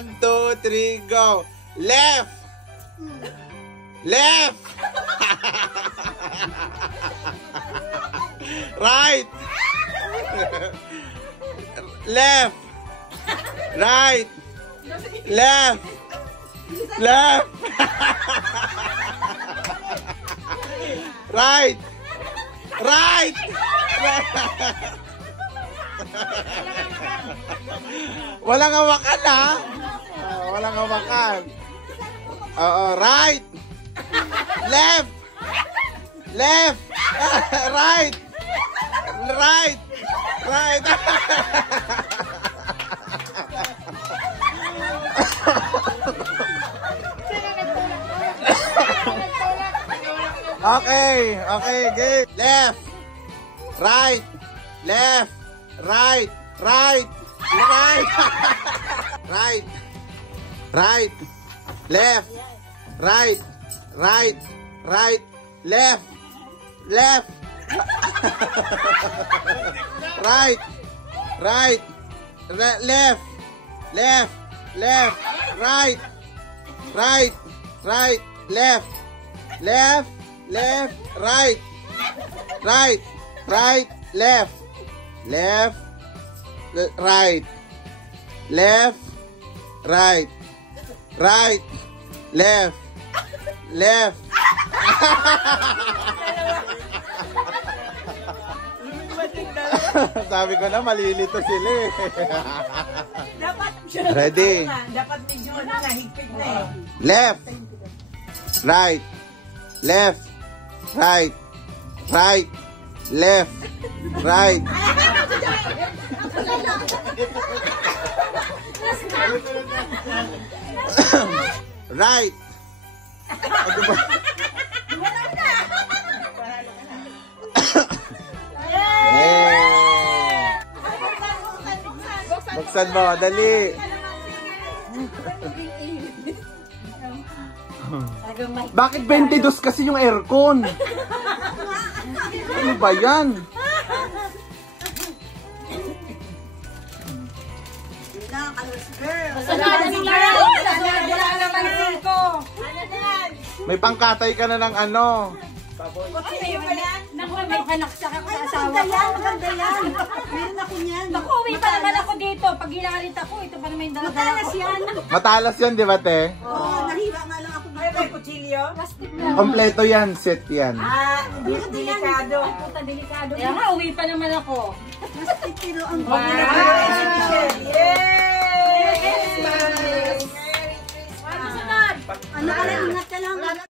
1, 2, 3, go. Left. Left. Right. Left. Right. Left. Left. Right. Right. Walang hawakan ha. Walang hawakan. Oo, right. Left. Left. Right. Right. Right. Okay, okay, good. Left, right, left, right, right, right, right, right, left, right, right, right, left, left, right, right, left, left, left, right, right, right, left, left, left, right, right, right, left, left, right, left, right, right, left, left. Sabi ko na malilito sila eh. Dapat ready. Dapat medyo nahigpit na eh. Left, right, left, right, right, left, right. Right. Buksan mo, dali. Bakit 22 kasi yung aircon? Ano ba yan? May pangkatay ka na ng ano. Naku, may anak sa asawa ko. Maganda yan. Meron ako niyan. Naku, uwi pa naman ako dito. Pag ginalit ako, ito pa naman yung dala-dala ko. yan. Matalas yan, di ba, te? Oo, nahiwa nga lang ako. May kutsilyo? Plastic lang. Kompleto yan, set yan. Delikado. Ay, puta, delikado. Kaya nga, uwi pa naman ako. Plastic kilo ang Wow! Yay! Ano ka lang, ingat ka lang.